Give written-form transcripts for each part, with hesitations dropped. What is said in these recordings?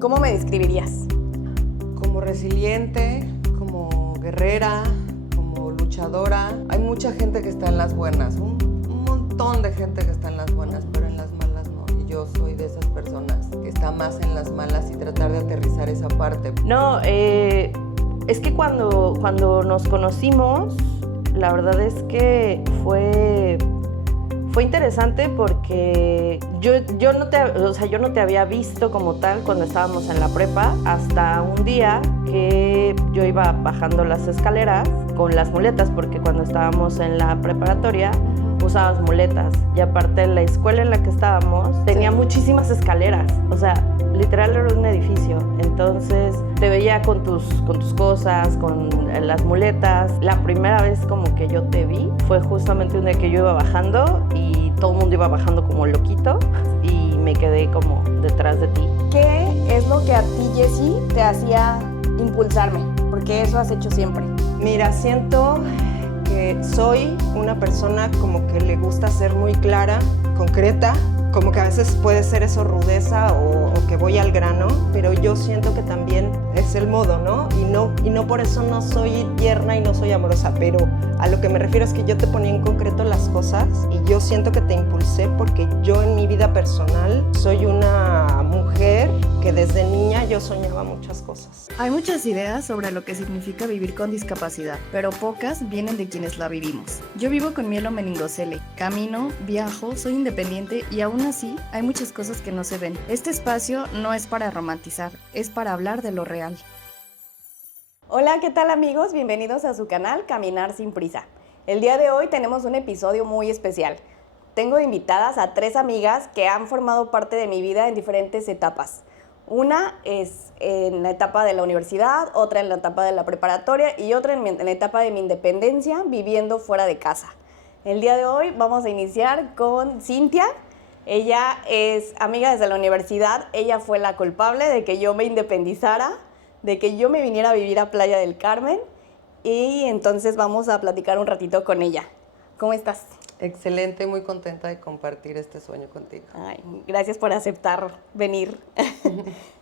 ¿Cómo me describirías? Como resiliente, como guerrera, como luchadora. Hay mucha gente que está en las buenas, un montón de gente que está en las buenas, pero en las malas no. Y yo soy de esas personas que está más en las malas y tratar de aterrizar esa parte. No, es que cuando nos conocimos, la verdad es que fue interesante porque yo no te había visto como tal cuando estábamos en la prepa hasta un día que yo iba bajando las escaleras con las muletas, porque cuando estábamos en la preparatoria usábamos muletas y aparte la escuela en la que estábamos tenía muchísimas escaleras, o sea, literal era un edificio. Entonces te veía con tus cosas, con las muletas. La primera vez como que yo te vi fue justamente un día que yo iba bajando y todo el mundo iba bajando como loquito y me quedé como detrás de ti. ¿Qué es lo que a ti, Jessie, te hacía impulsarme? Porque eso has hecho siempre. Mira, siento que soy una persona como que le gusta ser muy clara, concreta, como que a veces puede ser eso rudeza o que voy al grano, pero yo siento que también es el modo, ¿no? Y no por eso no soy tierna y no soy amorosa, pero a lo que me refiero es que yo te ponía en concreto las cosas y yo siento que te impulsé porque yo en mi vida personal soy una mujer que desde niña yo soñaba muchas cosas. Hay muchas ideas sobre lo que significa vivir con discapacidad, pero pocas vienen de quienes la vivimos. Yo vivo con mielomeningocele, camino, viajo, soy independiente y aún así hay muchas cosas que no se ven. Este espacio no es para romantizar, es para hablar de lo real. Hola, ¿qué tal amigos? Bienvenidos a su canal Caminar sin prisa. El día de hoy tenemos un episodio muy especial. Tengo de invitadas a 3 amigas que han formado parte de mi vida en diferentes etapas. Una es en la etapa de la universidad, otra en la etapa de la preparatoria y otra en la etapa de mi independencia viviendo fuera de casa. El día de hoy vamos a iniciar con Cintia. Ella es amiga desde la universidad. Ella fue la culpable de que yo me independizara, de que yo me viniera a vivir a Playa del Carmen y entonces vamos a platicar un ratito con ella. ¿Cómo estás? Excelente, muy contenta de compartir este sueño contigo. Ay, gracias por aceptar venir.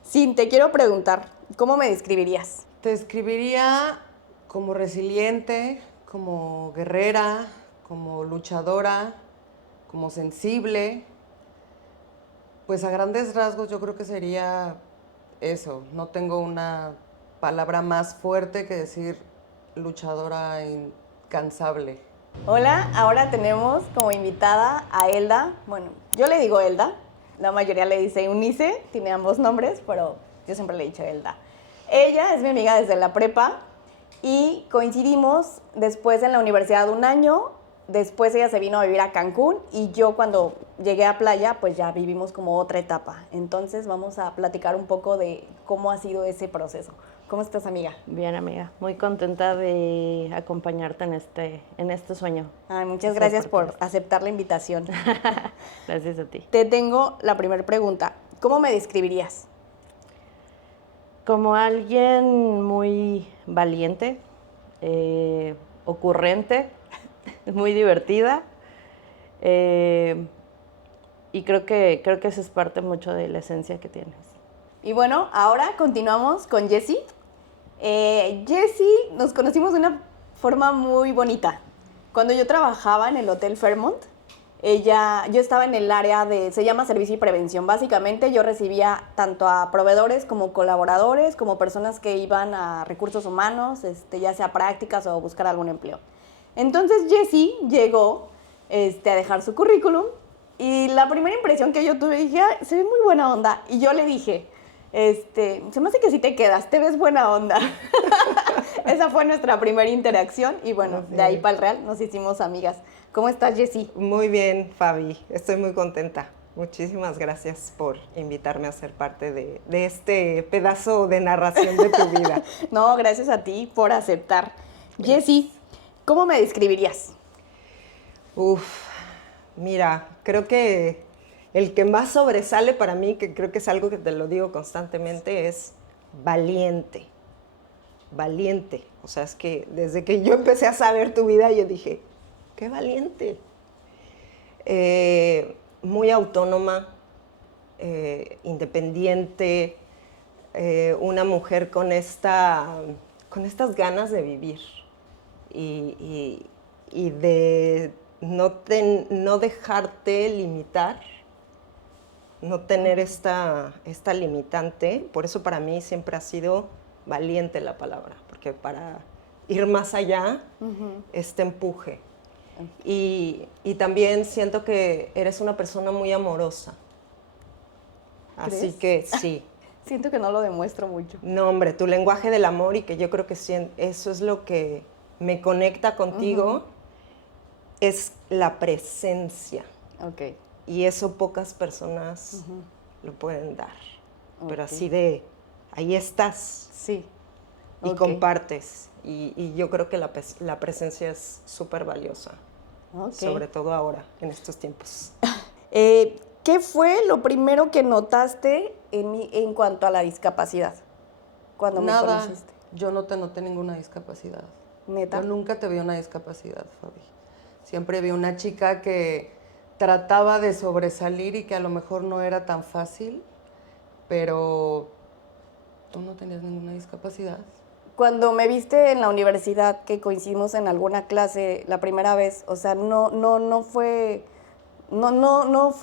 Sí, te quiero preguntar, ¿cómo me describirías? Te describiría como resiliente, como guerrera, como luchadora, como sensible. Pues a grandes rasgos yo creo que sería eso. No tengo una palabra más fuerte que decir luchadora incansable. Hola, ahora tenemos como invitada a Elda. Bueno, yo le digo Elda, la mayoría le dice Eunice, tiene ambos nombres, pero yo siempre le he dicho Elda. Ella es mi amiga desde la prepa y coincidimos después en la universidad un año. Después ella se vino a vivir a Cancún y yo cuando llegué a Playa pues ya vivimos como otra etapa. Entonces vamos a platicar un poco de cómo ha sido ese proceso. ¿Cómo estás, amiga? Bien, amiga, muy contenta de acompañarte en este sueño. Ay, muchas gracias por aceptar la invitación. Gracias a ti. Te tengo la primera pregunta. ¿Cómo me describirías? Como alguien muy valiente, ocurrente, muy divertida, y creo que eso es parte mucho de la esencia que tienes. Y bueno, ahora continuamos con Jessie. Jessie, nos conocimos de una forma muy bonita. Cuando yo trabajaba en el Hotel Fairmont, yo estaba en el área se llama Servicio y Prevención. Básicamente yo recibía tanto a proveedores como colaboradores, como personas que iban a recursos humanos, ya sea prácticas o buscar algún empleo. Entonces Jessie llegó a dejar su currículum y la primera impresión que yo tuve, dije, se ve muy buena onda. Y yo le dije, se me hace que sí te quedas, te ves buena onda. Esa fue nuestra primera interacción y bueno, de ahí para el real nos hicimos amigas. ¿Cómo estás, Jessie? Muy bien, Fabi, estoy muy contenta. Muchísimas gracias por invitarme a ser parte de este pedazo de narración de tu vida. No, gracias a ti por aceptar. Jessie, ¿cómo me describirías? Mira, creo que el que más sobresale para mí, que creo que es algo que te lo digo constantemente, es valiente. Valiente. O sea, es que desde que yo empecé a saber tu vida, yo dije, qué valiente. muy autónoma, independiente, una mujer con estas ganas de vivir y de no dejarte limitar, no tener esta limitante. Por eso para mí siempre ha sido valiente la palabra, porque para ir más allá, este empuje. Y también siento que eres una persona muy amorosa. Así que sí. Siento que no lo demuestro mucho. No, hombre, tu lenguaje del amor, y que yo creo que eso es lo que me conecta contigo, es la presencia. Ok. Y eso pocas personas lo pueden dar. Pero Ok. así de, ahí estás Sí. y Ok. compartes. Y yo creo que la presencia es súper valiosa, Ok. sobre todo ahora, en estos tiempos. ¿Qué fue lo primero que notaste en mí en cuanto a la discapacidad cuando me Nada, conociste? yo no te noté ninguna discapacidad. ¿Neta? Yo nunca te vi una discapacidad, Fabi. Siempre vi una chica que trataba de sobresalir y que a lo mejor no era tan fácil, pero tú no tenías ninguna discapacidad. Cuando me viste en la universidad, que coincidimos en alguna clase la primera vez, o sea, no fue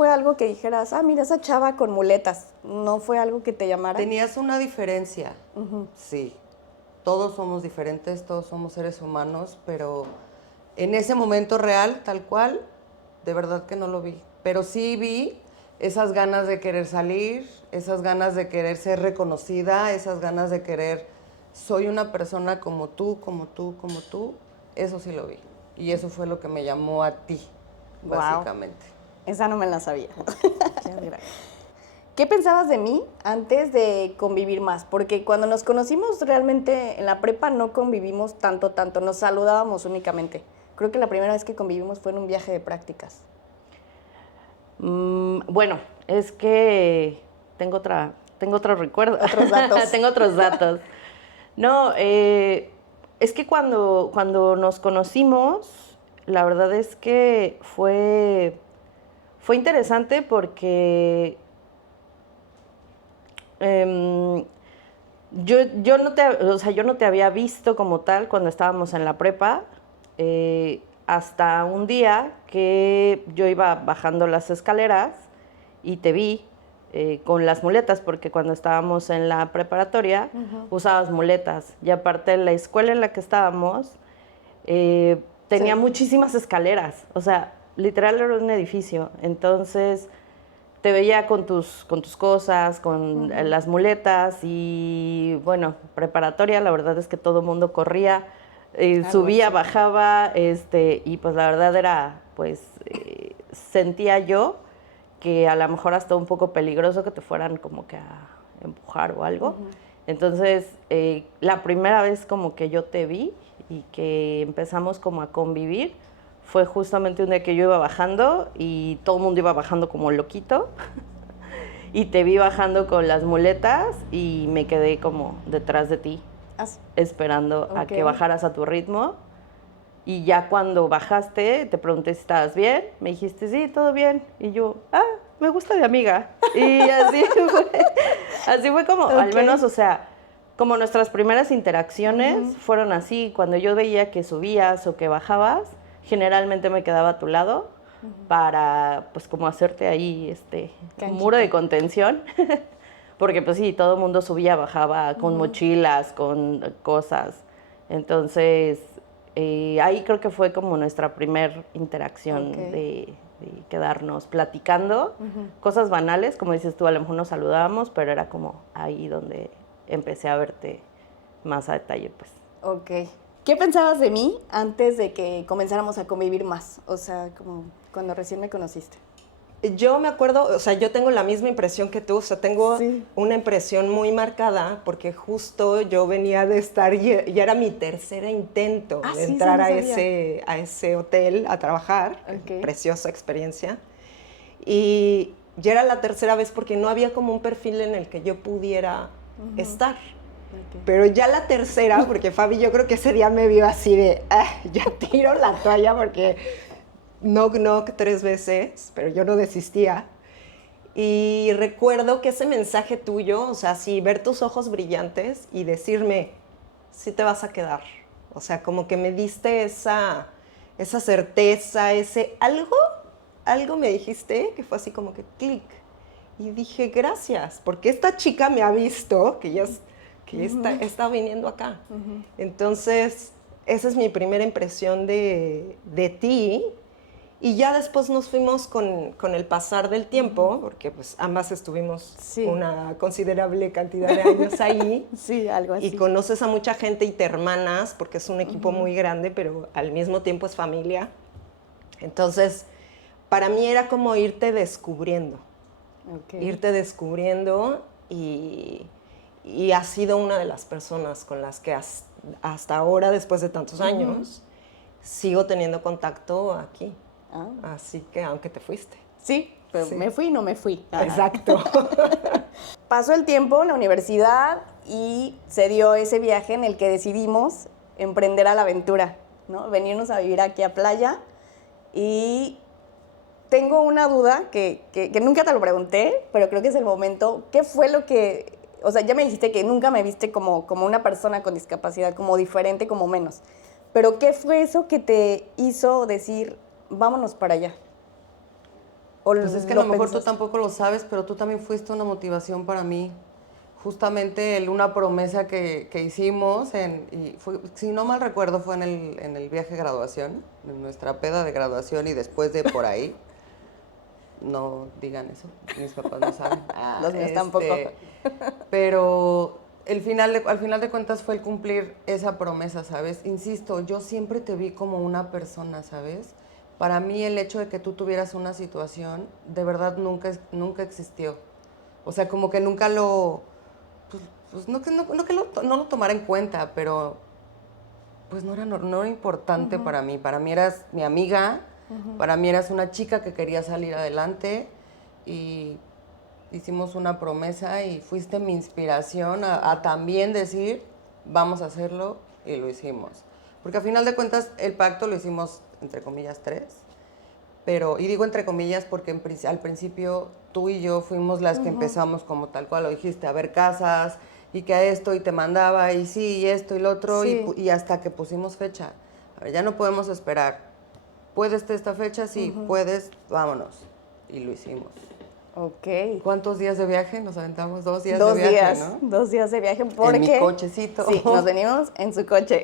algo que dijeras, ah, mira esa chava con muletas. No fue algo que te llamara. Tenías una diferencia, sí. Todos somos diferentes, todos somos seres humanos, pero en ese momento real, tal cual, de verdad que no lo vi. Pero sí vi esas ganas de querer salir, esas ganas de querer ser reconocida, esas ganas de querer, soy una persona como tú, como tú, como tú. Eso sí lo vi. Y eso fue lo que me llamó a ti, Guau. básicamente. Esa no me la sabía. ¿Qué pensabas de mí antes de convivir más? Porque cuando nos conocimos realmente en la prepa no convivimos tanto, nos saludábamos únicamente. Creo que la primera vez que convivimos fue en un viaje de prácticas. Bueno, es que tengo otro recuerdo. Otros datos. Tengo otros datos. No, es que cuando nos conocimos, la verdad es que fue interesante porque yo no te había visto como tal cuando estábamos en la prepa, hasta un día que yo iba bajando las escaleras y te vi con las muletas, porque cuando estábamos en la preparatoria usabas muletas, y aparte la escuela en la que estábamos tenía muchísimas escaleras, o sea, literal era un edificio. Entonces te veía con tus cosas, con las muletas, y bueno, preparatoria, la verdad es que todo el mundo corría, subía, bajaba, y pues la verdad era, pues, sentía yo que a lo mejor hasta un poco peligroso que te fueran como que a empujar o algo. Entonces, la primera vez como que yo te vi y que empezamos como a convivir fue justamente un día que yo iba bajando y todo el mundo iba bajando como loquito y te vi bajando con las muletas y me quedé como detrás de ti esperando a que bajaras a tu ritmo. Y ya cuando bajaste, te pregunté si estabas bien, me dijiste, sí, todo bien. Y yo, me gusta de amiga. Y así fue como, al menos, o sea, como nuestras primeras interacciones fueron así. Cuando yo veía que subías o que bajabas, generalmente me quedaba a tu lado para, pues, como hacerte ahí un muro de contención. Porque, pues sí, todo el mundo subía, bajaba con mochilas, con cosas. Entonces, ahí creo que fue como nuestra primer interacción de quedarnos platicando. Cosas banales, como dices tú, a lo mejor nos saludábamos, pero era como ahí donde empecé a verte más a detalle, pues. Ok. ¿Qué pensabas de mí antes de que comenzáramos a convivir más? O sea, como cuando recién me conociste. Yo me acuerdo, o sea, yo tengo la misma impresión que tú, o sea, tengo una impresión muy marcada porque justo yo venía de estar, ya era mi tercer intento de entrar a ese hotel a trabajar, preciosa experiencia, y ya era la tercera vez porque no había como un perfil en el que yo pudiera estar. Pero ya la tercera, porque Fabi yo creo que ese día me vio así de, ya tiro la toalla porque knock knock 3 veces, pero yo no desistía. Y recuerdo que ese mensaje tuyo, o sea, sí, ver tus ojos brillantes y decirme, sí te vas a quedar. O sea, como que me diste esa certeza, ese algo me dijiste que fue así como que clic. Y dije, gracias, porque esta chica me ha visto que ya está viniendo acá. Entonces, esa es mi primera impresión de ti. Y ya después nos fuimos con el pasar del tiempo, porque pues ambas estuvimos una considerable cantidad de años ahí. Sí, algo así. Y conoces a mucha gente y te hermanas, porque es un equipo muy grande, pero al mismo tiempo es familia. Entonces, para mí era como irte descubriendo. Irte descubriendo y has sido una de las personas con las que hasta ahora, después de tantos años, sigo teniendo contacto aquí. Así que, aunque te fuiste. Sí, pero me fui y no me fui. Exacto. Pasó el tiempo en la universidad y se dio ese viaje en el que decidimos emprender a la aventura, ¿no? Venirnos a vivir aquí a Playa. Y tengo una duda que nunca te lo pregunté, pero creo que es el momento. ¿Qué fue lo que...? O sea, ya me dijiste que nunca me viste como una persona con discapacidad, como diferente, como menos. Pero ¿qué fue eso que te hizo decir, vámonos para allá? Pues es que a lo mejor tú tampoco lo sabes, pero tú también fuiste una motivación para mí. Justamente una promesa que hicimos, si no mal recuerdo, fue en el viaje de graduación, en nuestra peda de graduación y después de por ahí. No digan eso, mis papás no saben. Los míos tampoco. Pero al final de cuentas fue el cumplir esa promesa, ¿sabes? Insisto, yo siempre te vi como una persona, ¿sabes? Para mí el hecho de que tú tuvieras una situación, de verdad nunca existió. O sea, como que nunca lo... Pues no lo tomara en cuenta, pero pues no era importante para mí. Para mí eras mi amiga, para mí eras una chica que quería salir adelante y hicimos una promesa y fuiste mi inspiración a también decir, vamos a hacerlo, y lo hicimos. Porque a final de cuentas el pacto lo hicimos, entre comillas, 3, y digo entre comillas porque al principio tú y yo fuimos las que empezamos como tal cual lo dijiste, a ver casas, y que a esto, y te mandaba, y sí, y esto, y lo otro, Sí. y hasta que pusimos fecha. A ver, ya no podemos esperar. ¿Puedes esta fecha? Sí, puedes, vámonos. Y lo hicimos. Ok. ¿Cuántos días de viaje? Nos aventamos 2 días 2 de viaje, días, ¿no? 2 días de viaje porque... En mi cochecito. Sí, nos venimos en su coche.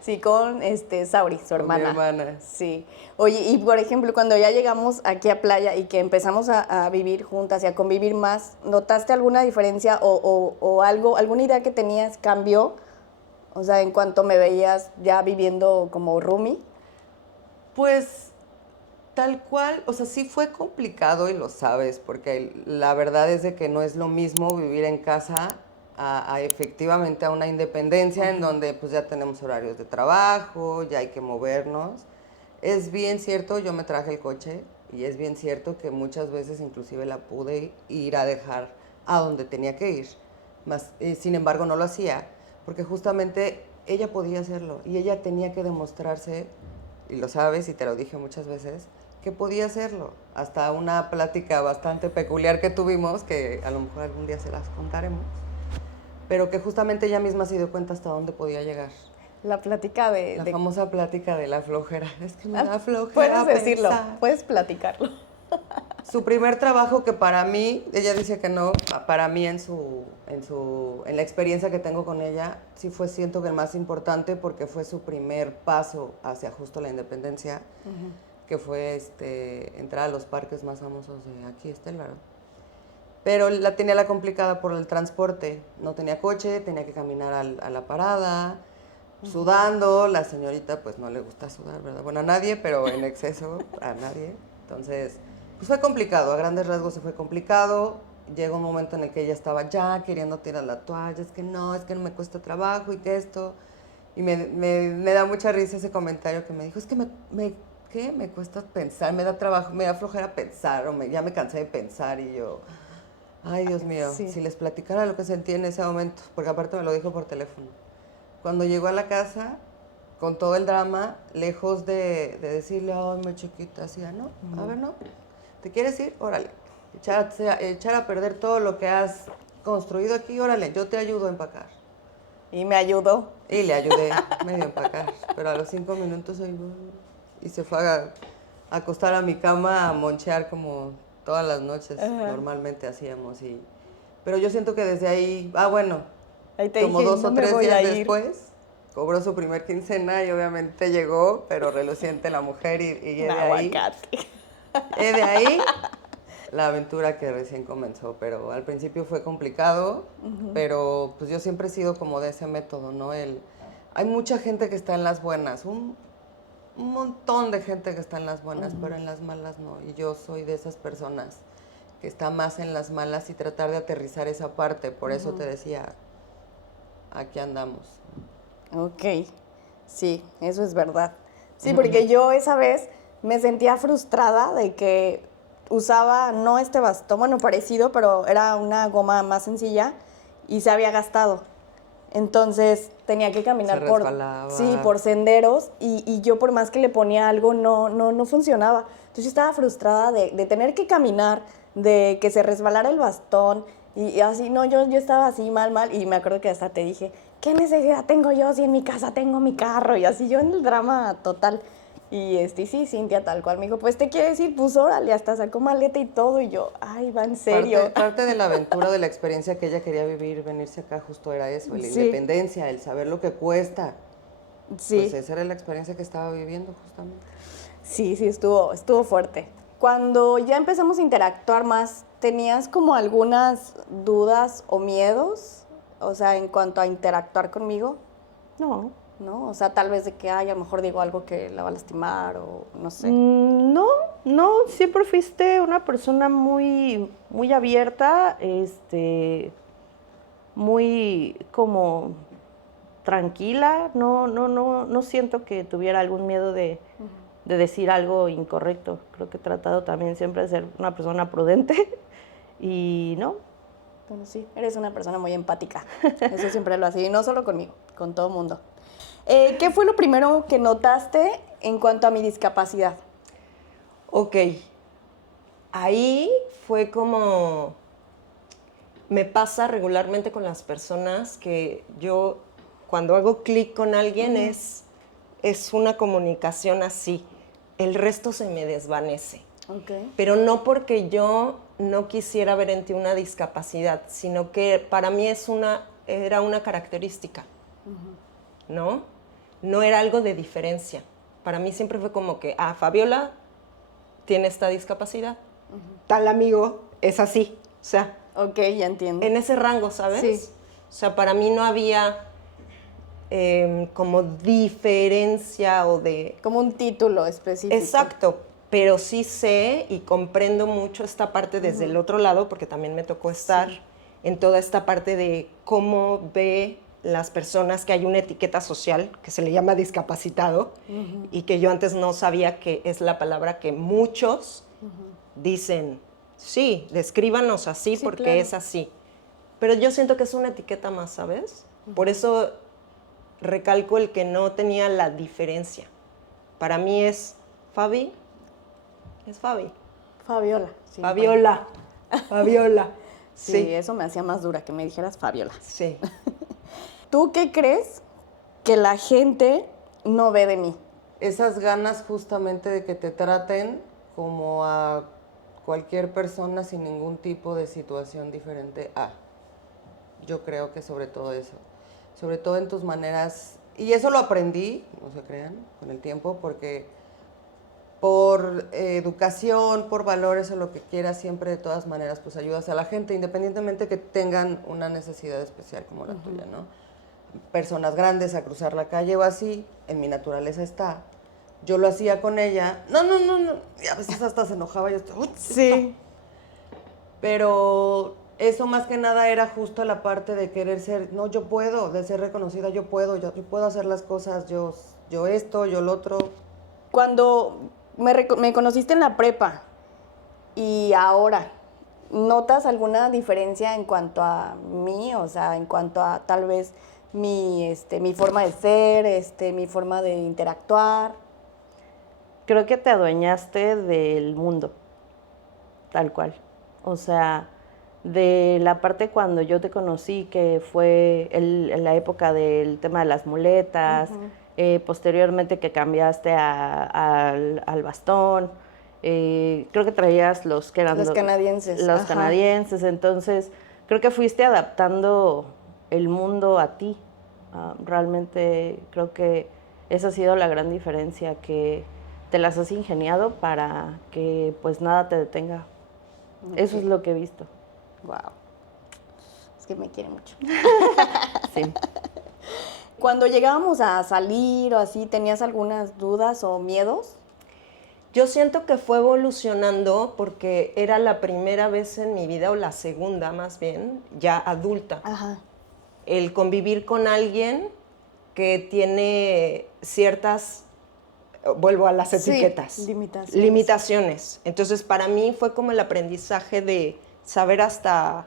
Sí, con Sauri, su hermana. Con mi hermana. Sí. Oye, y por ejemplo, cuando ya llegamos aquí a Playa y que empezamos a vivir juntas y a convivir más, ¿notaste alguna diferencia o algo, alguna idea que tenías cambió? O sea, en cuanto me veías ya viviendo como roomie. Pues tal cual, o sea, sí fue complicado y lo sabes, porque la verdad es de que no es lo mismo vivir en casa a efectivamente a una independencia en donde pues ya tenemos horarios de trabajo, ya hay que movernos. Es bien cierto, yo me traje el coche y es bien cierto que muchas veces inclusive la pude ir a dejar a donde tenía que ir, sin embargo no lo hacía, porque justamente ella podía hacerlo y ella tenía que demostrarse, y lo sabes y te lo dije muchas veces, que podía hacerlo. Hasta una plática bastante peculiar que tuvimos, que a lo mejor algún día se las contaremos, pero que justamente ella misma se dio cuenta hasta dónde podía llegar. La plática La famosa plática de la flojera. Es que me da flojera puedes decirlo, pensar. puedes platicarlo. Su primer trabajo, que para mí, ella dice que no, para mí en la experiencia que tengo con ella, sí fue, siento que el más importante, porque fue su primer paso hacia justo la independencia, que fue entrar a los parques más famosos de aquí, Estelvaro. Pero la tenía la complicada por el transporte. No tenía coche, tenía que caminar a la parada, sudando. La señorita pues no le gusta sudar, ¿verdad? Bueno, a nadie, pero en exceso a nadie. Entonces, pues fue complicado, a grandes rasgos se fue complicado. Llegó un momento en el que ella estaba ya queriendo tirar la toalla, es que no me cuesta trabajo y que esto. Y me da mucha risa ese comentario que me dijo, es que me cuesta pensar, me da trabajo, me da flojera pensar, ya me cansé de pensar. Y yo, ay Dios mío, Sí. si les platicara lo que sentí en ese momento, porque aparte me lo dijo por teléfono. Cuando llegó a la casa, con todo el drama, lejos de decirle, ay, muy chiquita, así, ¿no? A ver, ¿no? ¿Te quieres ir? Órale. Echar a perder todo lo que has construido aquí, órale, yo te ayudo a empacar. Y me ayudó. Y le ayudé medio a empacar, pero a los 5 minutos ahí voy. Y se fue a acostar a mi cama a monchear como todas las noches normalmente hacíamos. Pero yo siento que desde ahí, bueno, Ahí te como dije, 2 no o me 3 voy a días ir. después, cobró su primer quincena y obviamente llegó, pero reluciente la mujer y Un aguacate. de ahí la aventura que recién comenzó, pero al principio fue complicado, pero pues yo siempre he sido como de ese método, ¿no? Hay mucha gente que está en las buenas, un montón de gente que está en las buenas, pero en las malas no, y yo soy de esas personas que está más en las malas y tratar de aterrizar esa parte, por eso te decía, aquí andamos. Ok, sí, eso es verdad. Sí, porque yo esa vez me sentía frustrada de que usaba, no este bastón, bueno, parecido, pero era una goma más sencilla y se había gastado. Entonces tenía que caminar Se resbalaba. por senderos y yo por más que le ponía algo no funcionaba. Entonces yo estaba frustrada de tener que caminar, de que se resbalara el bastón y así, no, yo estaba así mal y me acuerdo que hasta te dije, ¿qué necesidad tengo yo si en mi casa tengo mi carro? Y así yo en el drama total. Y sí, Cintia tal cual me dijo, pues te quieres ir, pues órale, hasta sacó maleta y todo. Y yo, ay, va en serio. Parte de la aventura, de la experiencia que ella quería vivir, venirse acá, justo era eso, la independencia, el saber lo que cuesta. Sí. Pues esa era la experiencia que estaba viviendo justamente. Sí, estuvo fuerte. Cuando ya empezamos a interactuar más, ¿tenías como algunas dudas o miedos? O sea, en cuanto a interactuar conmigo, No. ¿no? O sea, tal vez de que, ay, a lo mejor digo algo que la va a lastimar o no sé. No, siempre fuiste una persona muy, muy abierta, muy como tranquila. No siento que tuviera algún miedo de decir algo incorrecto. Creo que he tratado también siempre de ser una persona prudente y no. Bueno, sí, eres una persona muy empática. Eso siempre lo haces. Y no solo conmigo, con todo el mundo. ¿Qué fue lo primero que notaste en cuanto a mi discapacidad? Ok, ahí fue como, me pasa regularmente con las personas que yo, cuando hago clic con alguien, es una comunicación así, el resto se me desvanece. Okay. Pero no porque yo no quisiera ver en ti una discapacidad, sino que para mí era una característica, ¿no? No era algo de diferencia. Para mí siempre fue como que, Fabiola tiene esta discapacidad, tal amigo es así, o sea. Ok, ya entiendo. En ese rango, ¿sabes? Sí. O sea, para mí no había como diferencia o de... Como un título específico. Exacto, pero sí sé y comprendo mucho esta parte desde el otro lado, porque también me tocó estar en toda esta parte de cómo ve las personas que hay una etiqueta social que se le llama discapacitado y que yo antes no sabía que es la palabra que muchos dicen, sí, descríbanos así porque claro. es así. Pero yo siento que es una etiqueta más, ¿sabes? Por eso recalco el que no tenía la diferencia. Para mí es Fabi, es Fabi. Fabiola. Sí, Fabiola, Fabiola. Sí, eso me hacía más dura, que me dijeras Fabiola. Sí. ¿Tú qué crees que la gente no ve de mí? Esas ganas justamente de que te traten como a cualquier persona sin ningún tipo de situación diferente a. Yo creo que sobre todo eso. Sobre todo en tus maneras. Y eso lo aprendí, no se crean, con el tiempo, porque por educación, por valores o lo que quieras, siempre de todas maneras pues ayudas a la gente, independientemente que tengan una necesidad especial como la tuya, ¿no? Personas grandes a cruzar la calle o así, en mi naturaleza está. Yo lo hacía con ella, no, y a veces hasta se enojaba y yo estaba, Sí. pero eso más que nada era justo la parte de querer ser, no, yo puedo, de ser reconocida, yo puedo hacer las cosas, yo esto, yo lo otro. Cuando me conociste en la prepa y ahora, ¿notas alguna diferencia en cuanto a mí? O sea, en cuanto a tal vez mi forma de ser, mi forma de interactuar. Creo que te adueñaste del mundo, tal cual. O sea, de la parte cuando yo te conocí, que fue en la época del tema de las muletas, posteriormente que cambiaste al bastón, creo que traías los que eran Los canadienses. Los Ajá. canadienses, entonces creo que fuiste adaptando el mundo a ti. Realmente creo que esa ha sido la gran diferencia, que te las has ingeniado para que pues nada te detenga. Okay. Eso es lo que he visto. Wow. Es que me quiere mucho. Sí. Cuando llegábamos a salir o así, ¿tenías algunas dudas o miedos? Yo siento que fue evolucionando porque era la primera vez en mi vida, o la segunda más bien, ya adulta. Ajá. El convivir con alguien que tiene ciertas, vuelvo a las etiquetas, limitaciones. Entonces, para mí fue como el aprendizaje de saber hasta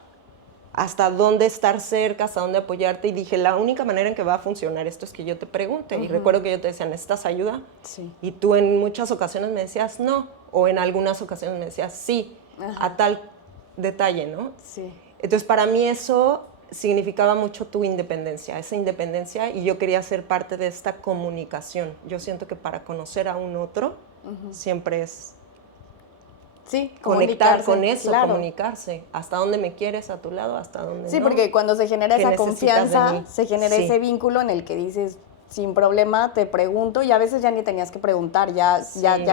dónde estar cerca, hasta dónde apoyarte. Y dije, la única manera en que va a funcionar esto es que yo te pregunte. Y recuerdo que yo te decía, ¿necesitas ayuda? Sí. Y tú en muchas ocasiones me decías no, o en algunas ocasiones me decías sí, a tal detalle, ¿no? Sí. Entonces, para mí eso significaba mucho tu independencia, esa independencia, y yo quería ser parte de esta comunicación. Yo siento que para conocer a un otro siempre es conectar con eso, claro. Comunicarse. Hasta dónde me quieres a tu lado, hasta dónde sí, no. porque cuando se genera esa confianza, se genera ese vínculo en el que dices, sin problema, te pregunto, y a veces ya ni tenías que preguntar, ya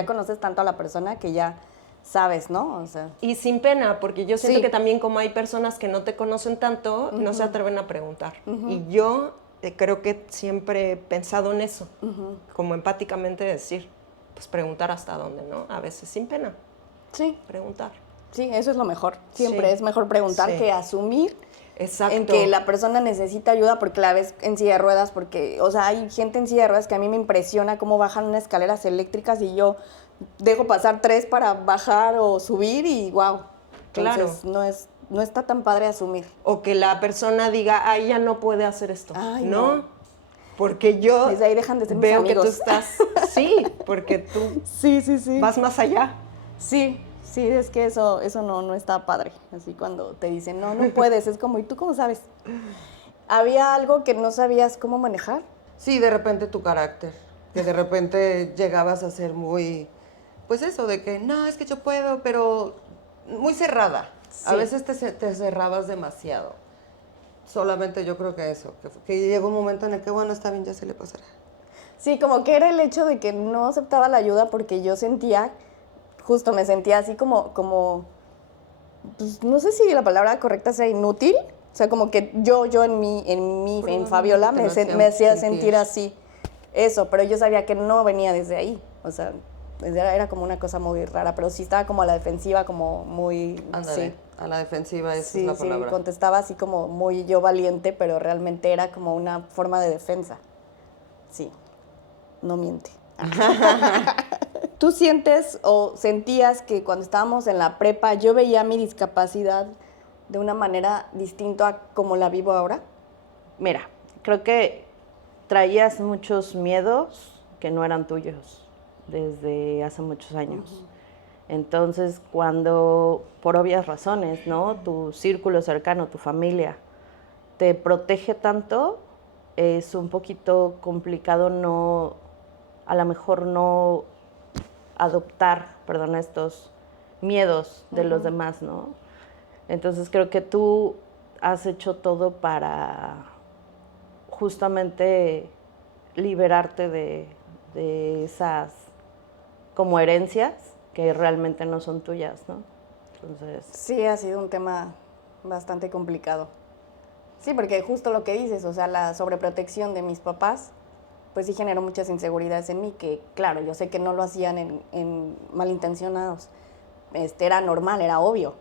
conoces tanto a la persona que ya sabes, ¿no? O sea. Y sin pena, porque yo siento que también como hay personas que no te conocen tanto, no se atreven a preguntar. Y yo creo que siempre he pensado en eso, como empáticamente decir, pues preguntar hasta dónde, ¿no? A veces sin pena. Sí. Preguntar. Sí, eso es lo mejor. Siempre es mejor preguntar que asumir. Exacto. En que la persona necesita ayuda porque la ves en silla de ruedas, porque, o sea, hay gente en silla de ruedas que a mí me impresiona cómo bajan unas escaleras eléctricas y yo dejo pasar 3 para bajar o subir y wow. Entonces, claro. No está tan padre asumir. O que la persona diga, ay, ya no puede hacer esto. Ay, no. Porque yo desde ahí dejan de ser veo mis amigos. que tú estás, sí, porque tú vas más allá. Sí, es que eso no está padre. Así cuando te dicen, no puedes, es como, ¿y tú cómo sabes? ¿Había algo que no sabías cómo manejar? Sí, de repente tu carácter, que de repente llegabas a ser muy, pues eso, de que no, es que yo puedo, pero muy cerrada. Sí. A veces te cerrabas demasiado. Solamente yo creo que eso, que llegó un momento en el que, bueno, está bien, ya se le pasará. Sí, como que era el hecho de que no aceptaba la ayuda porque yo justo me sentía así como pues, no sé si la palabra correcta sea inútil. O sea, como que yo en Fabiola me hacía sentir así. Eso, pero yo sabía que no venía desde ahí. O sea, era como una cosa muy rara, pero sí estaba como a la defensiva, como muy... Ándale, sí. A la defensiva, esa es la palabra. Sí, contestaba así como muy yo valiente, pero realmente era como una forma de defensa. Sí, no miente. ¿Tú sientes o sentías que cuando estábamos en la prepa yo veía mi discapacidad de una manera distinta a como la vivo ahora? Mira, creo que traías muchos miedos que no eran tuyos desde hace muchos años. Entonces, cuando, por obvias razones, ¿no? Tu círculo cercano, tu familia, te protege tanto, es un poquito complicado a lo mejor no adoptar, estos miedos de los demás, ¿no? Entonces creo que tú has hecho todo para justamente liberarte de esas como herencias que realmente no son tuyas, ¿no? Entonces... Sí, ha sido un tema bastante complicado. Sí, porque justo lo que dices, o sea, la sobreprotección de mis papás, pues sí generó muchas inseguridades en mí, que claro, yo sé que no lo hacían en malintencionados. Era normal, era obvio,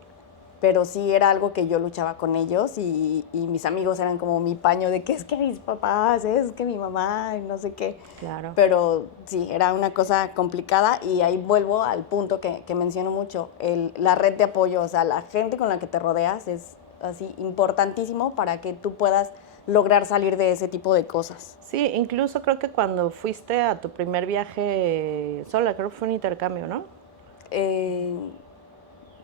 pero sí era algo que yo luchaba con ellos y mis amigos eran como mi paño de que es que mis papás, es que mi mamá, y no sé qué. Claro. Pero sí, era una cosa complicada y ahí vuelvo al punto que menciono mucho, la red de apoyo, o sea, la gente con la que te rodeas es así importantísimo para que tú puedas lograr salir de ese tipo de cosas. Sí, incluso creo que cuando fuiste a tu primer viaje sola, creo que fue un intercambio, ¿no?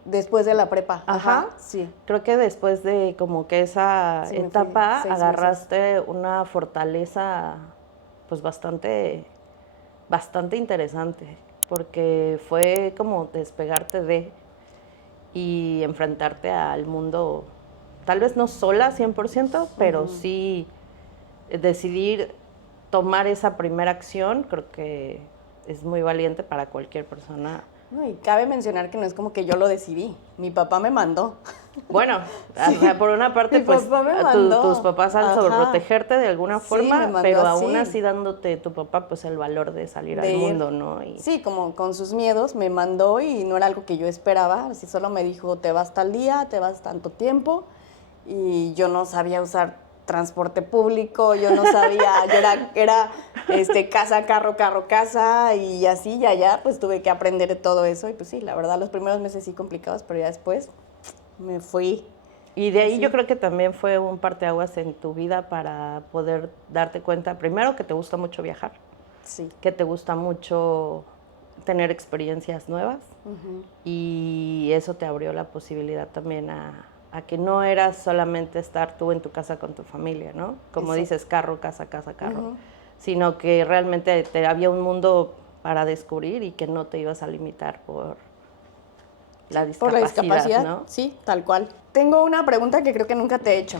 Después de la prepa. Ajá. Sí. Creo que después de como que esa Sí, me fui etapa 6 agarraste una fortaleza pues bastante interesante, porque fue como despegarte de y enfrentarte al mundo, tal vez no sola 100%, pero sí decidir tomar esa primera acción. Creo que es muy valiente para cualquier persona. No, y cabe mencionar que no es como que yo lo decidí, mi papá me mandó. Bueno, o sea, por una parte, Mi pues papá me mandó. tus papás han Ajá. sobreprotegerte de alguna Sí, forma, me mandó pero así. aún así dándote tu papá pues el valor de salir De al ir. mundo, ¿no? Y Sí, como con sus miedos me mandó y no era algo que yo esperaba, así solo me dijo, te vas tal día, te vas tanto tiempo, y yo no sabía usar transporte público, yo no sabía, yo era casa, carro, casa, y así, y allá, pues tuve que aprender de todo eso, y pues sí, la verdad, los primeros meses sí complicados, pero ya después me fui. Y de ahí Sí. yo creo que también fue un parteaguas en tu vida para poder darte cuenta, primero, que te gusta mucho viajar, Sí. que te gusta mucho tener experiencias nuevas, y eso te abrió la posibilidad también a que no eras solamente estar tú en tu casa con tu familia, ¿no? Como Exacto. dices, carro, casa, carro, sino que realmente había un mundo para descubrir y que no te ibas a limitar por la Por la discapacidad, discapacidad, ¿no? sí, tal cual. Tengo una pregunta que creo que nunca te he hecho.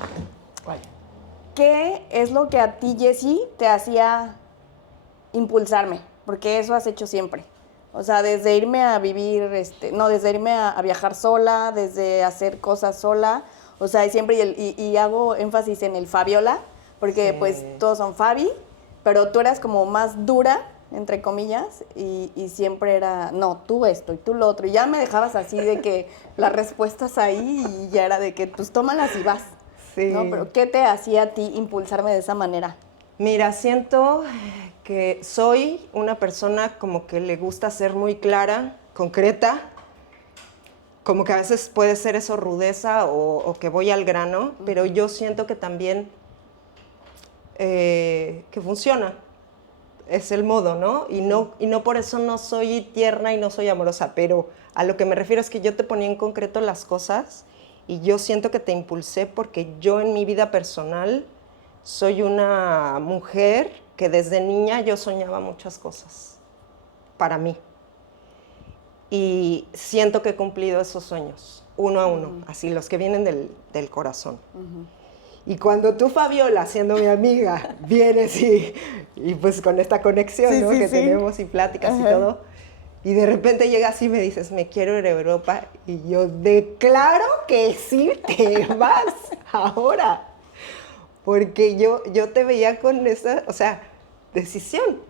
¿Qué es lo que a ti, Jessie, te hacía impulsarme? Porque eso has hecho siempre. O sea, desde irme a vivir, desde irme a viajar sola, desde hacer cosas sola. O sea, y siempre, y hago énfasis en el Fabiola, porque pues todos son Fabi, pero tú eras como más dura, entre comillas, y siempre era, no, tú esto y tú lo otro. Y ya me dejabas así de que las respuestas ahí y ya era de que pues tómalas y vas. Sí. ¿No? Pero ¿qué te hacía a ti impulsarme de esa manera? Mira, siento que soy una persona como que le gusta ser muy clara, concreta, como que a veces puede ser eso rudeza o que voy al grano, pero yo siento que también que funciona. Es el modo, ¿no? Y no por eso no soy tierna y no soy amorosa, pero a lo que me refiero es que yo te ponía en concreto las cosas y yo siento que te impulsé porque yo en mi vida personal soy una mujer que desde niña yo soñaba muchas cosas para mí. Y siento que he cumplido esos sueños, uno a uno, así los que vienen del corazón. Y cuando tú, Fabiola, siendo mi amiga, vienes y pues con esta conexión, Sí, ¿no? sí, que sí. tenemos y pláticas y todo, y de repente llegas y me dices, me quiero ir a Europa, y yo declaro que sí te vas ahora. Porque yo te veía con esa, o sea, decisión.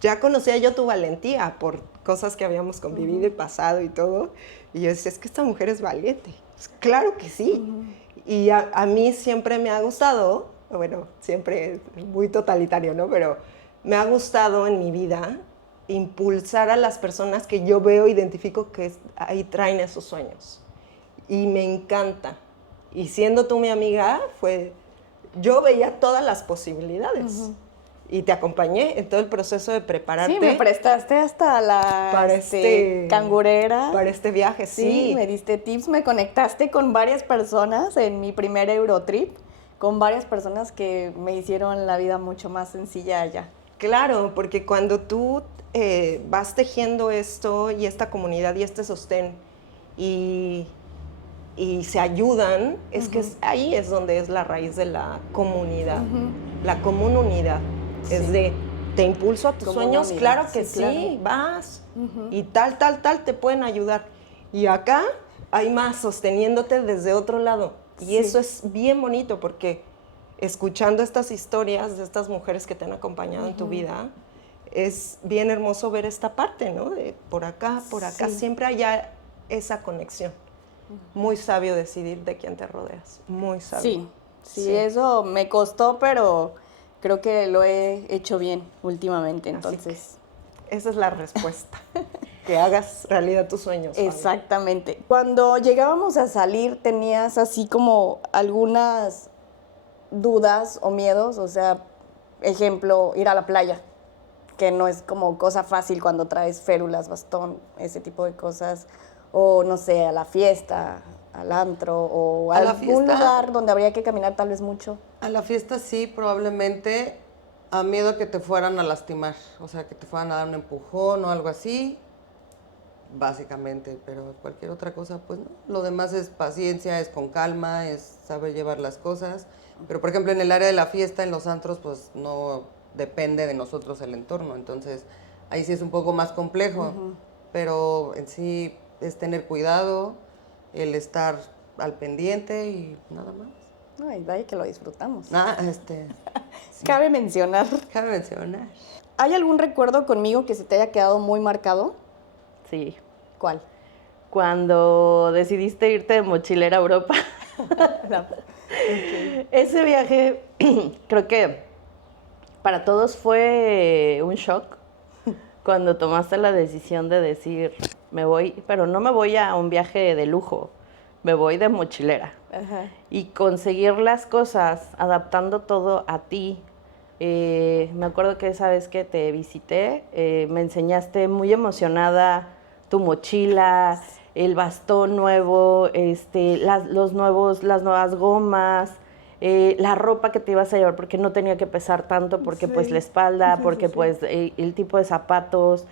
Ya conocía yo tu valentía por cosas que habíamos convivido y pasado y todo. Y yo decía, es que esta mujer es valiente. Pues, claro que sí. Y a mí siempre me ha gustado, bueno, siempre es muy totalitario, ¿no? Pero me ha gustado en mi vida impulsar a las personas que yo veo, identifico que ahí traen esos sueños. Y me encanta. Y siendo tú mi amiga, yo veía todas las posibilidades. Y te acompañé en todo el proceso de prepararte. Sí, me prestaste hasta la para cangurera. Para este viaje, sí. Me diste tips, me conectaste con varias personas en mi primer Eurotrip, con varias personas que me hicieron la vida mucho más sencilla allá. Claro, porque cuando tú vas tejiendo esto y esta comunidad y este sostén y se ayudan, es que ahí es donde es la raíz de la comunidad, la común unidad. Sí. Es de, te impulso a tus Como sueños, unidad, claro que sí, sí, claro. vas. Y tal, te pueden ayudar. Y acá hay más sosteniéndote desde otro lado. Y eso es bien bonito porque escuchando estas historias de estas mujeres que te han acompañado en tu vida, es bien hermoso ver esta parte, ¿no? De por acá, siempre hay esa conexión. Muy sabio decidir de quién te rodeas, muy sabio. Sí, eso me costó, pero creo que lo he hecho bien últimamente, entonces. Esa es la respuesta, que hagas realidad tus sueños. Exactamente. Cuando llegábamos a salir, tenías así como algunas dudas o miedos, o sea, ejemplo, ir a la playa, que no es como cosa fácil cuando traes férulas, bastón, ese tipo de cosas, o no sé, a la fiesta, al antro, o a la algún fiesta. lugar donde habría que caminar tal vez mucho. A la fiesta sí, probablemente a miedo a que te fueran a lastimar, o sea, que te fueran a dar un empujón o algo así, básicamente, pero cualquier otra cosa, pues no. Lo demás es paciencia, es con calma, es saber llevar las cosas. Pero, por ejemplo, en el área de la fiesta, en los antros, pues no depende de nosotros el entorno. Entonces, ahí sí es un poco más complejo. Pero en sí es tener cuidado, el estar al pendiente y nada más. Ay, vaya que lo disfrutamos. Sí. Cabe mencionar. Cabe mencionar. ¿Hay algún recuerdo conmigo que se te haya quedado muy marcado? Sí. ¿Cuál? Cuando decidiste irte de mochilera a Europa. Ese viaje creo que para todos fue un shock cuando tomaste la decisión de decir, me voy, pero no me voy a un viaje de lujo, me voy de mochilera. Ajá. Y conseguir las cosas, adaptando todo a ti. Me acuerdo que esa vez que te visité, me enseñaste muy emocionada tu mochila, el bastón nuevo, las nuevas gomas, la ropa que te ibas a llevar porque no tenía que pesar tanto, porque pues la espalda, porque pues el tipo de zapatos.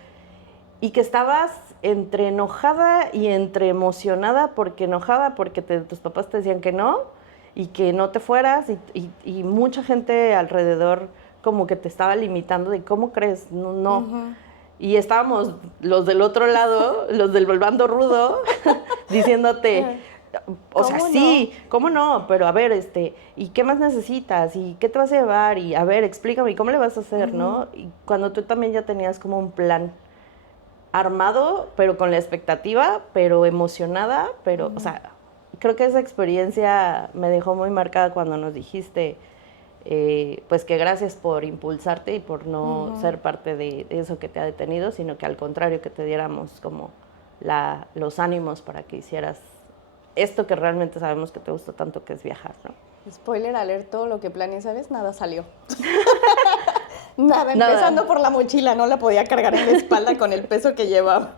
Y que estabas entre enojada y entre emocionada, porque enojada porque tus papás te decían que no y que no te fueras y mucha gente alrededor como que te estaba limitando de cómo crees, no. Ujú. Y estábamos los del otro lado, los del bando rudo, diciéndote, o sea, ¿Cómo no? sí, ¿cómo no? Pero a ver, ¿y qué más necesitas? ¿Y qué te vas a llevar? Y a ver, explícame, ¿cómo le vas a hacer, no? Y cuando tú también ya tenías como un plan armado, pero con la expectativa, pero emocionada, pero, o sea, creo que esa experiencia me dejó muy marcada cuando nos dijiste, pues que gracias por impulsarte y por no ser parte de eso que te ha detenido, sino que al contrario, que te diéramos como los ánimos para que hicieras esto que realmente sabemos que te gusta tanto, que es viajar, ¿no? Spoiler alert, todo lo que planeé, ¿sabes? Nada salió. Nada, empezando por la mochila, no la podía cargar en la espalda con el peso que llevaba.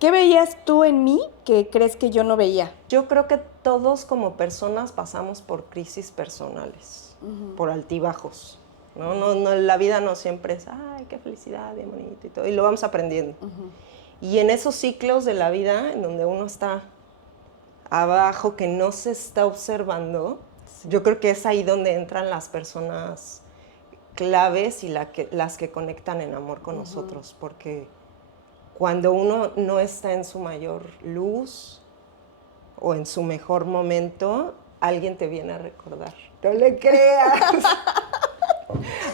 ¿Qué veías tú en mí que crees que yo no veía? Yo creo que todos como personas pasamos por crisis personales, por altibajos. ¿No? No, la vida no siempre es, ay, qué felicidad, bien bonito y todo, y lo vamos aprendiendo. Y en esos ciclos de la vida, en donde uno está abajo, que no se está observando, yo creo que es ahí donde entran las personas claves y las que conectan en amor con nosotros, porque cuando uno no está en su mayor luz o en su mejor momento, alguien te viene a recordar. No le creas.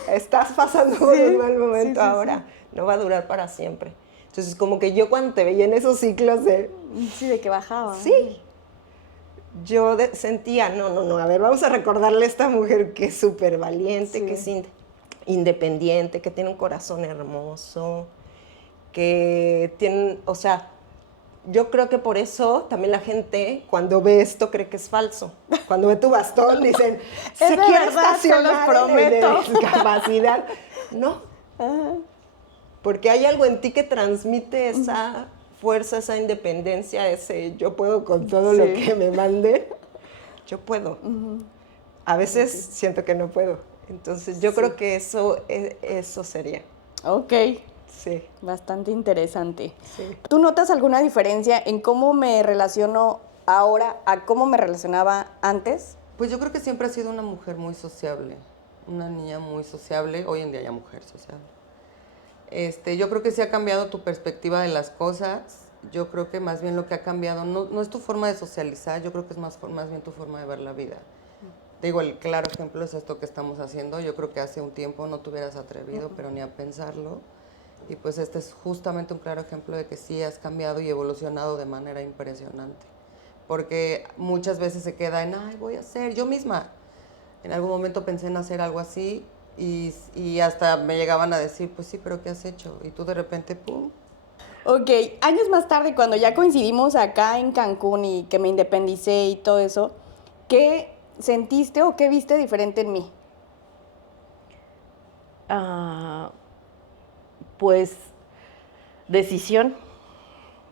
Estás pasando por un mal momento ahora. No va a durar para siempre. Entonces, como que yo cuando te veía en esos ciclos de... Sí, de que bajaba. Sí. Yo sentía, no, a ver, vamos a recordarle a esta mujer que es súper valiente, que es independiente, que tiene un corazón hermoso, que tiene, o sea, yo creo que por eso también la gente cuando ve esto cree que es falso. Cuando ve tu bastón dicen, se de quiere verdad, se los estacionar prometo. en discapacidad. No, porque hay algo en ti que transmite esa fuerza, esa independencia, ese yo puedo con todo lo que me mande. Yo puedo. A veces siento que no puedo. Entonces yo creo que eso sería. Ok. Sí. Bastante interesante. Sí. ¿Tú notas alguna diferencia en cómo me relaciono ahora a cómo me relacionaba antes? Pues yo creo que siempre has sido una mujer muy sociable, una niña muy sociable, hoy en día ya mujer sociable. Yo creo que sí ha cambiado tu perspectiva de las cosas, yo creo que más bien lo que ha cambiado no es tu forma de socializar, yo creo que es más bien tu forma de ver la vida. Digo, el claro ejemplo es esto que estamos haciendo, yo creo que hace un tiempo no te hubieras atrevido, pero ni a pensarlo, y pues este es justamente un claro ejemplo de que sí has cambiado y evolucionado de manera impresionante. Porque muchas veces se queda en, ay, voy a hacer, yo misma. En algún momento pensé en hacer algo así y hasta me llegaban a decir, pues sí, pero ¿qué has hecho? Y tú de repente, ¡pum! Ok, años más tarde, cuando ya coincidimos acá en Cancún y que me independicé y todo eso, ¿qué sentiste o qué viste diferente en mí? Pues decisión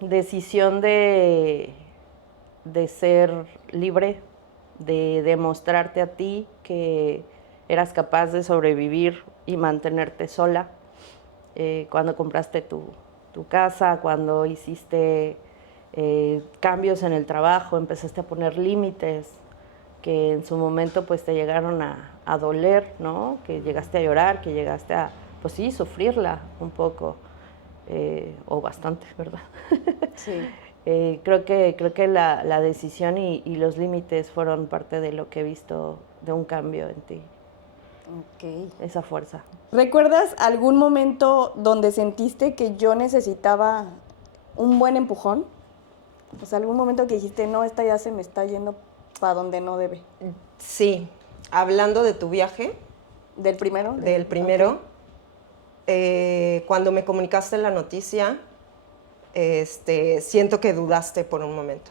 de ser libre, de demostrarte a ti que eras capaz de sobrevivir y mantenerte sola. Cuando compraste tu casa, cuando hiciste cambios en el trabajo, empezaste a poner límites que en su momento pues te llegaron a doler, ¿no? Que llegaste a llorar, que llegaste a, pues sí, sufrirla un poco, o bastante, ¿verdad? Sí. Creo que la decisión y los límites fueron parte de lo que he visto de un cambio en ti. Ok. Esa fuerza. ¿Recuerdas algún momento donde sentiste que yo necesitaba un buen empujón? O sea, algún momento que dijiste, no, esta ya se me está yendo para donde no debe. Sí, hablando de tu viaje, ¿Del primero? del primero, Ok. cuando me comunicaste la noticia, siento que dudaste por un momento.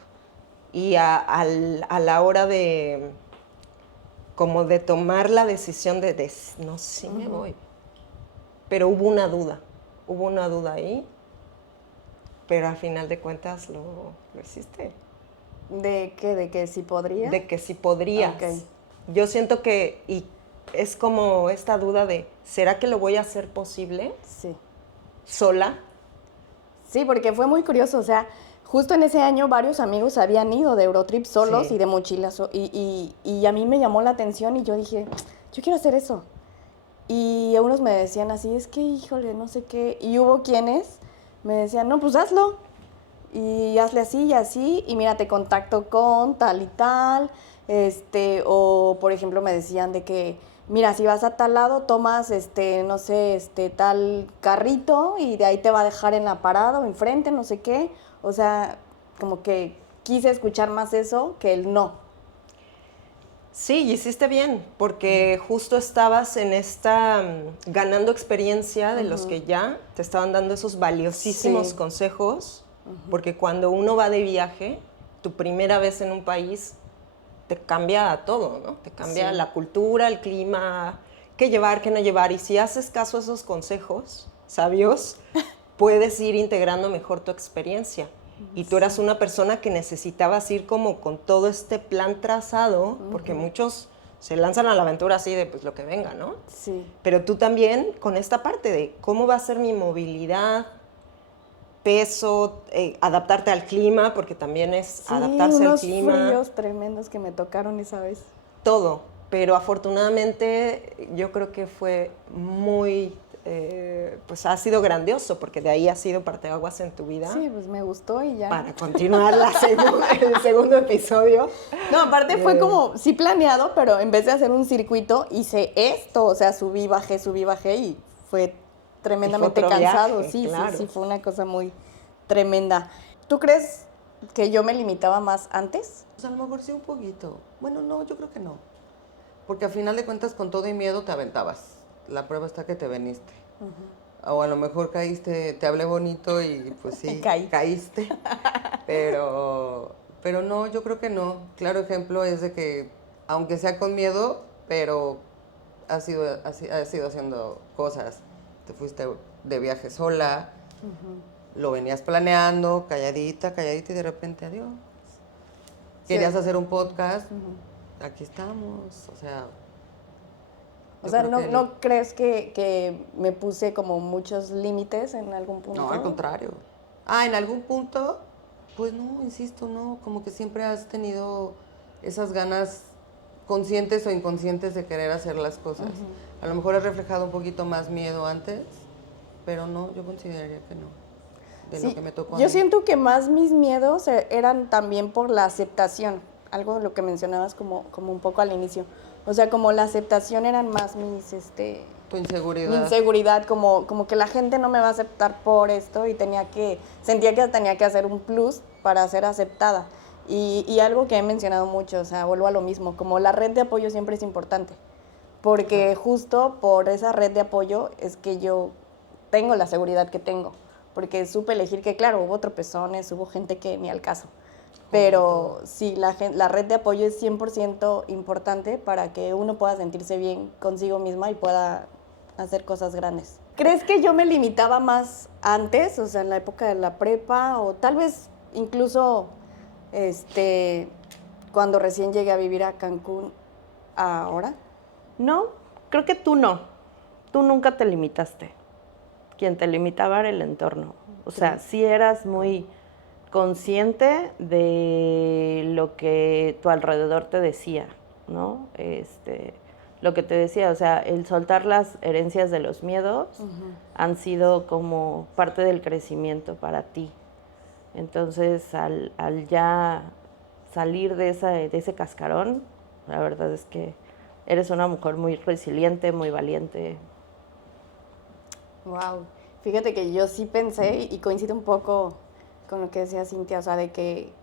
Y a la hora de, como de tomar la decisión de no, sí me voy. Pero hubo una duda ahí, pero al final de cuentas lo hiciste. ¿De qué? ¿De que si podría? De que sí podrías. Ok. Yo siento que, y es como esta duda de, ¿será que lo voy a hacer posible Sí. sola? Sí, porque fue muy curioso, o sea, justo en ese año varios amigos habían ido de Eurotrip solos Sí. y de mochilas, y a mí me llamó la atención y yo dije, yo quiero hacer eso. Y unos me decían así, es que híjole, no sé qué, y hubo quienes me decían, no, pues hazlo, y hazle así y así, y mira, te contacto con tal y tal, o por ejemplo me decían de que, mira, si vas a tal lado, tomas, no sé, tal carrito y de ahí te va a dejar en la parada o enfrente, no sé qué. O sea, como que quise escuchar más eso que el no. Sí, y hiciste bien, porque justo estabas en esta, ganando experiencia de los que ya te estaban dando esos valiosísimos Sí. consejos, porque cuando uno va de viaje, tu primera vez en un país, te cambia todo, ¿no? Te cambia Sí. la cultura, el clima, qué llevar, qué no llevar. Y si haces caso a esos consejos sabios, puedes ir integrando mejor tu experiencia. Y tú eras una persona que necesitabas ir como con todo este plan trazado, porque muchos se lanzan a la aventura así de pues lo que venga, ¿no? Sí. Pero tú también con esta parte de cómo va a ser mi movilidad, peso, adaptarte al clima, porque también es Sí, adaptarse al unos clima. fríos tremendos que me tocaron esa vez. Todo, pero afortunadamente yo creo que fue muy, pues ha sido grandioso, porque de ahí ha sido parteaguas en tu vida Sí, pues me gustó y ya. para continuar el segundo episodio. No, aparte fue como, sí planeado, pero en vez de hacer un circuito, hice esto. O sea, subí, bajé y fue tremendamente otro cansado. viaje, Sí, claro. sí, fue una cosa muy tremenda. ¿Tú crees que yo me limitaba más antes? Pues a lo mejor sí un poquito. Bueno, no, yo creo que no. Porque al final de cuentas, con todo y miedo te aventabas. La prueba está que te veniste. O a lo mejor caíste, te hablé bonito y pues sí, Caí. caíste. Pero no, yo creo que no. Claro ejemplo es de que, aunque sea con miedo, pero has ido haciendo cosas. Te fuiste de viaje sola, lo venías planeando, calladita, calladita, y de repente adiós. Querías hacer un podcast, aquí estamos, o sea... O yo sea, creo que ¿no crees que me puse como muchos límites en algún punto? No, al contrario. En algún punto, pues no, insisto, no, como que siempre has tenido esas ganas conscientes o inconscientes de querer hacer las cosas. A lo mejor has reflejado un poquito más miedo antes, pero no, yo consideraría que no, de Sí, lo que me tocó a yo mí. siento que más mis miedos eran también por la aceptación, algo de lo que mencionabas como un poco al inicio. O sea, como la aceptación eran más mis, Tu mi inseguridad. inseguridad, como que la gente no me va a aceptar por esto y sentía que tenía que hacer un plus para ser aceptada. Y algo que he mencionado mucho, o sea, vuelvo a lo mismo, como la red de apoyo siempre es importante, porque justo por esa red de apoyo es que yo tengo la seguridad que tengo, porque supe elegir que, claro, hubo tropezones, hubo gente que ni al caso, Pero sí, la red de apoyo es 100% importante para que uno pueda sentirse bien consigo misma y pueda hacer cosas grandes. ¿Crees que yo me limitaba más antes, o sea, en la época de la prepa, o tal vez incluso cuando recién llegué a vivir a Cancún ahora? No, creo que tú no. Tú nunca te limitaste. Quien te limitaba era el entorno. O sea, sí eras muy consciente de lo que tu alrededor te decía, ¿no? Lo que te decía, o sea, el soltar las herencias de los miedos han sido como parte del crecimiento para ti. Entonces, al ya salir de ese cascarón, la verdad es que eres una mujer muy resiliente, muy valiente. Wow. Fíjate que yo sí pensé, y coincide un poco con lo que decía Cintia, o sea, de que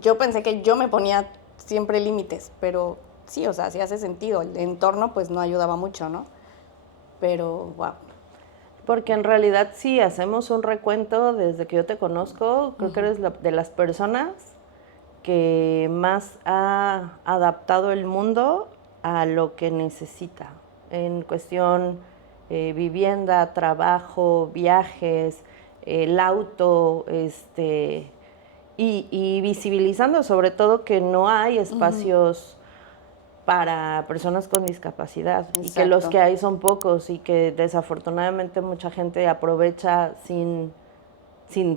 yo pensé que yo me ponía siempre límites, pero sí, o sea, sí hace sentido. El entorno pues no ayudaba mucho, ¿no? Pero, wow. Porque en realidad sí, hacemos un recuento desde que yo te conozco, creo que eres de las personas que más ha adaptado el mundo a lo que necesita, en cuestión vivienda, trabajo, viajes, el auto, y visibilizando sobre todo que no hay espacios para personas con discapacidad. Exacto. Y que los que hay son pocos y que desafortunadamente mucha gente aprovecha sin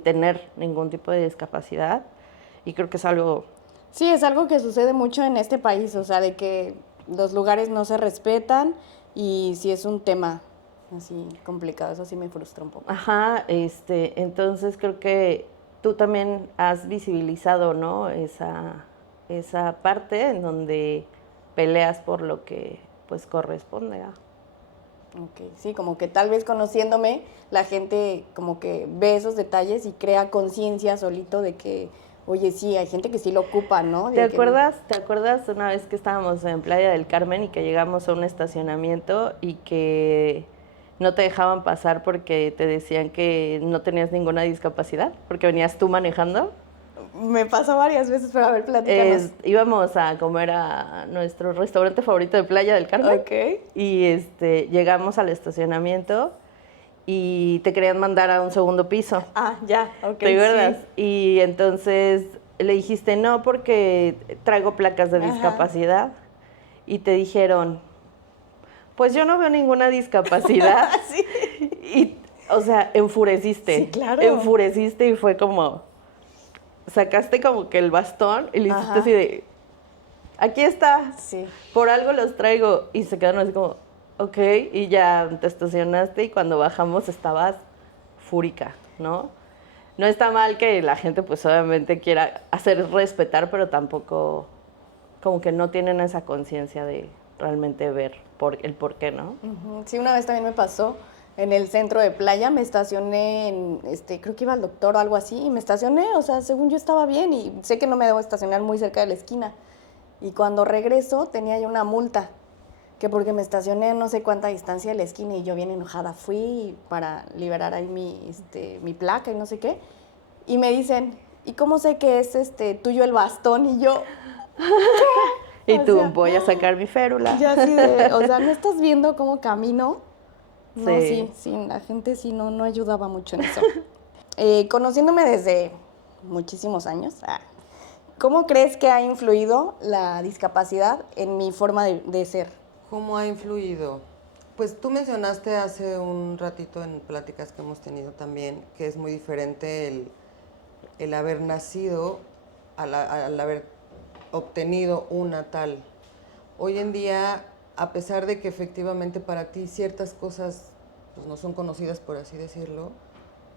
tener ningún tipo de discapacidad, y creo que es algo... Sí, es algo que sucede mucho en este país, o sea, de que los lugares no se respetan y sí es un tema así complicado, eso sí me frustra un poco. Ajá, entonces creo que tú también has visibilizado, ¿no? Esa parte en donde peleas por lo que pues corresponde a... Ok, sí, como que tal vez conociéndome, la gente como que ve esos detalles y crea conciencia solito de que, oye, sí, hay gente que sí lo ocupa, ¿no? ¿Te acuerdas una vez que estábamos en Playa del Carmen y que llegamos a un estacionamiento y que no te dejaban pasar porque te decían que no tenías ninguna discapacidad, porque venías tú manejando? Me pasó varias veces, pero a ver, platícanos. Íbamos a comer a nuestro restaurante favorito de Playa del Carmen. Ok. Y llegamos al estacionamiento y te querían mandar a un segundo piso. Ah, ya, ok. ¿Te acuerdas? Sí. Y entonces le dijiste no porque traigo placas de discapacidad. Y te dijeron, pues yo no veo ninguna discapacidad. Sí. Y, o sea, enfureciste. Sí, claro. Enfureciste y fue como, sacaste como que el bastón y le hiciste Ajá. así de, aquí está, Sí. por algo los traigo. Y se quedaron así como, ok, y ya te estacionaste y cuando bajamos estabas fúrica, ¿no? No está mal que la gente pues obviamente quiera hacer respetar, pero tampoco como que no tienen esa conciencia de realmente ver el por qué, ¿no? Ujú. Sí, una vez también me pasó en el centro de Playa, me estacioné en, creo que iba al doctor o algo así, y me estacioné, o sea, según yo estaba bien, y sé que no me debo estacionar muy cerca de la esquina. Y cuando regreso tenía yo una multa, que porque me estacioné a no sé cuánta distancia de la esquina y yo bien enojada fui para liberar ahí mi placa y no sé qué. Y me dicen, ¿y cómo sé que es tuyo el bastón? Y yo... Y O tú, sea, voy a sacar mi férula. ya así o sea, ¿no estás viendo cómo camino? No, sí, la gente sí no ayudaba mucho en eso. Conociéndome desde muchísimos años, ¿cómo crees que ha influido la discapacidad en mi forma de ser? ¿Cómo ha influido? Pues tú mencionaste hace un ratito en pláticas que hemos tenido también que es muy diferente el haber nacido al haber obtenido una tal. Hoy en día, a pesar de que efectivamente para ti ciertas cosas pues, no son conocidas, por así decirlo,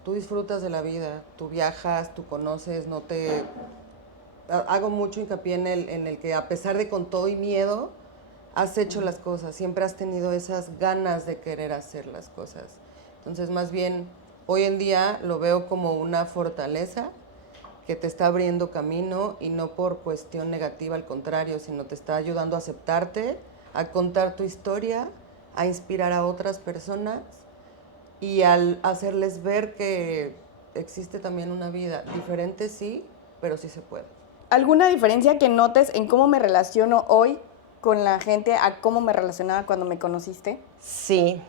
tú disfrutas de la vida, tú viajas, tú conoces, no te... Hago mucho hincapié en el que a pesar de con todo y miedo, has hecho las cosas, siempre has tenido esas ganas de querer hacer las cosas. Entonces, más bien, hoy en día lo veo como una fortaleza que te está abriendo camino y no por cuestión negativa, al contrario, sino te está ayudando a aceptarte, a contar tu historia, a inspirar a otras personas y al hacerles ver que existe también una vida diferente, sí, pero sí se puede. ¿Alguna diferencia que notes en cómo me relaciono hoy con la gente a cómo me relacionaba cuando me conociste? Sí,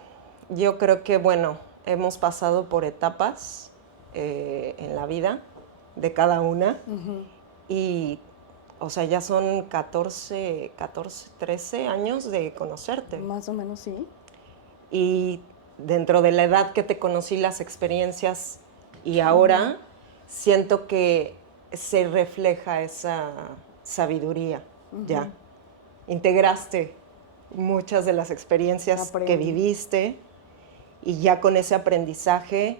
yo creo que, bueno, hemos pasado por etapas en la vida de cada una y, o sea, ya son 14, 13 años de conocerte. Más o menos, sí. Y dentro de la edad que te conocí, las experiencias y ahora siento que se refleja esa sabiduría ya. Integraste muchas de las experiencias Aprendí. que viviste y ya con ese aprendizaje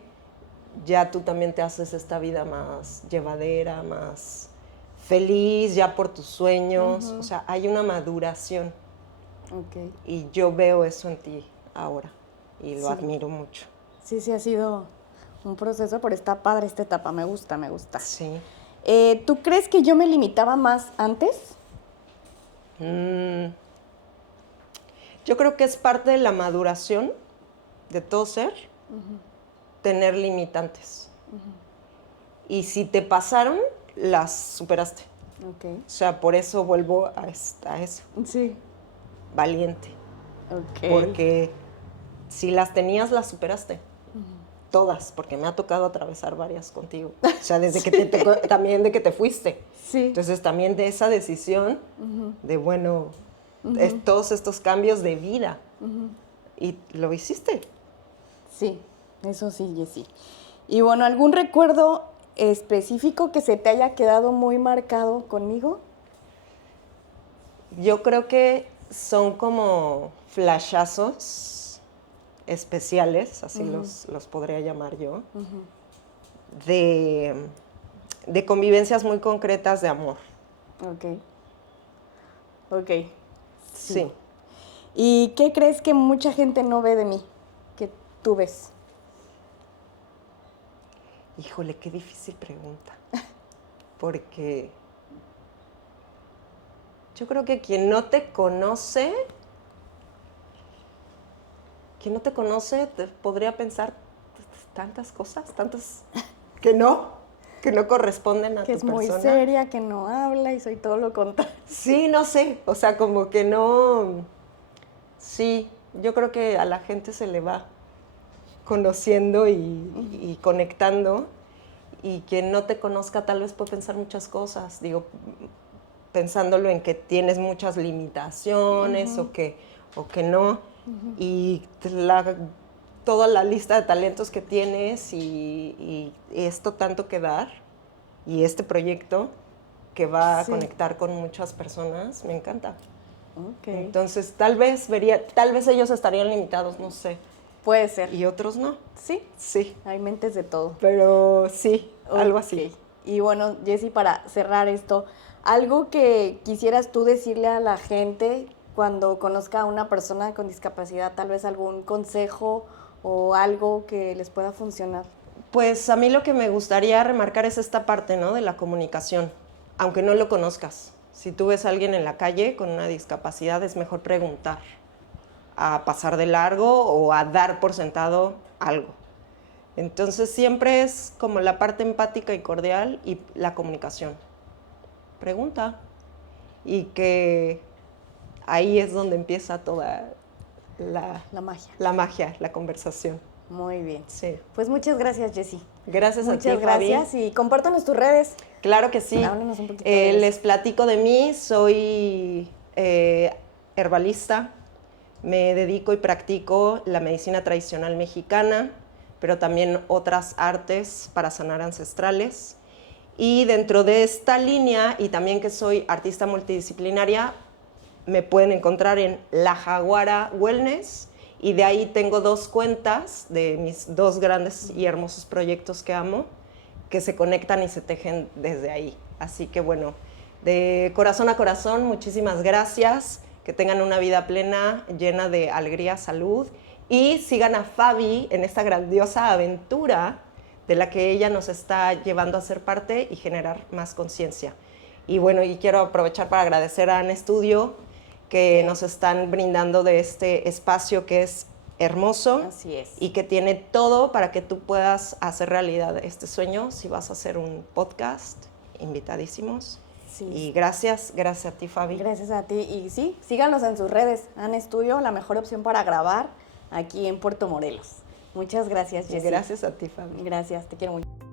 ya tú también te haces esta vida más llevadera, más feliz, ya por tus sueños. O sea, hay una maduración Ok. y yo veo eso en ti ahora y lo Sí. admiro mucho. Sí, sí ha sido un proceso, pero está padre esta etapa, me gusta, me gusta. Sí. ¿Tú crees que yo me limitaba más antes? Yo creo que es parte de la maduración de todo ser, tener limitantes. Y si te pasaron, las superaste. Ok. O sea, por eso vuelvo a eso, Sí. valiente. Ok. Porque si las tenías, las superaste. Todas, porque me ha tocado atravesar varias contigo. O sea, desde que te tocó, también de que te fuiste. Sí. Entonces, también de esa decisión de, bueno, todos estos cambios de vida. Y lo hiciste. Sí, eso sí, Jessy. Y bueno, ¿algún recuerdo específico que se te haya quedado muy marcado conmigo? Yo creo que son como flashazos especiales, así los podría llamar yo, de convivencias muy concretas de amor. Ok. Ok. Sí. ¿Y qué crees que mucha gente no ve de mí, que tú ves? Híjole, qué difícil pregunta. Porque yo creo que quien no te conoce te podría pensar tantas cosas, tantas que no corresponden a Que tu es muy persona. seria, que no habla y soy todo lo contrario. Sí, no sé, o sea, como que no. Sí, yo creo que a la gente se le va conociendo y conectando, y quien no te conozca tal vez puede pensar muchas cosas, digo, pensándolo en que tienes muchas limitaciones o que no, y toda la lista de talentos que tienes y esto tanto que dar, y este proyecto que va a Sí. conectar con muchas personas, me encanta. Ok. Entonces, tal vez ellos estarían limitados, no sé, Puede ser. y otros no. Sí, Sí, hay mentes de todo. pero sí, algo Ok. así. Y bueno, Jessy, para cerrar esto, algo que quisieras tú decirle a la gente cuando conozca a una persona con discapacidad, tal vez algún consejo o algo que les pueda funcionar. Pues a mí lo que me gustaría remarcar es esta parte, ¿no?, de la comunicación, aunque no lo conozcas. Si tú ves a alguien en la calle con una discapacidad, es mejor preguntar, a pasar de largo o a dar por sentado algo. Entonces siempre es como la parte empática y cordial y la comunicación. Pregunta. Y que ahí es donde empieza toda La magia. la magia, la conversación. Muy bien. Sí. Pues muchas gracias, Jessy. Gracias a ti, Muchas gracias Fabi. y compártanos tus redes. Claro que sí. Háblanos un poquito de eso. Les platico de mí. Soy herbalista. Me dedico y practico la medicina tradicional mexicana, pero también otras artes para sanar ancestrales. Y dentro de esta línea, y también que soy artista multidisciplinaria, me pueden encontrar en La Jaguara Wellness, y de ahí tengo 2 cuentas de mis 2 grandes y hermosos proyectos que amo, que se conectan y se tejen desde ahí. Así que bueno, de corazón a corazón, muchísimas gracias, que tengan una vida plena, llena de alegría, salud, y sigan a Fabi en esta grandiosa aventura de la que ella nos está llevando a ser parte y generar más conciencia. Y bueno, y quiero aprovechar para agradecer a Ana Estudio, que nos están brindando de este espacio que es hermoso. Así es. Y que tiene todo para que tú puedas hacer realidad este sueño, si vas a hacer un podcast invitadísimos. Sí. Y gracias a ti, Fabi. Gracias a ti. Y sí, síganos en sus redes. Han Estudio, la mejor opción para grabar aquí en Puerto Morelos. Muchas gracias, Y Jessie. gracias a ti, Fabi. Gracias, te quiero mucho.